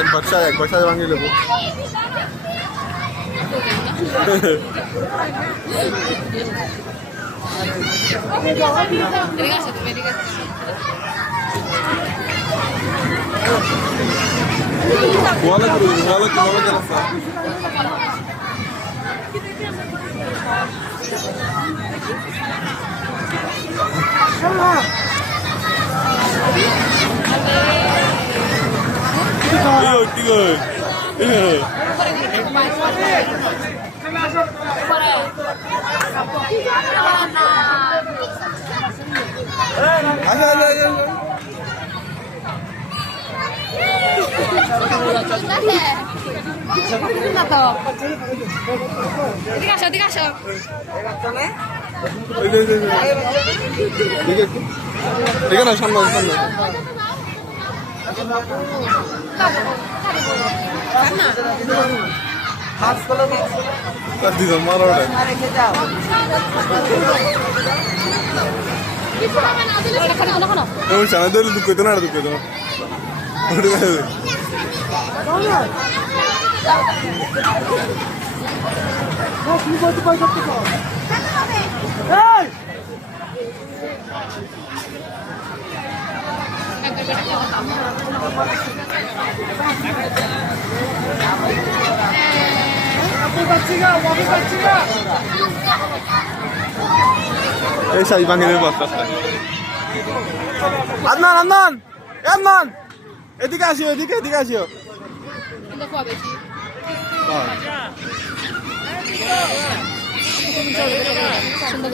এক বর্ষায় ভাঙি নেবো এখানে সামনে সামনে দুঃখ না দুঃখ এই সাই ভাঙিনের বস্তা আদনান আদনান আদনান এদিকে আসিও এদিকে আসিও সুন্দর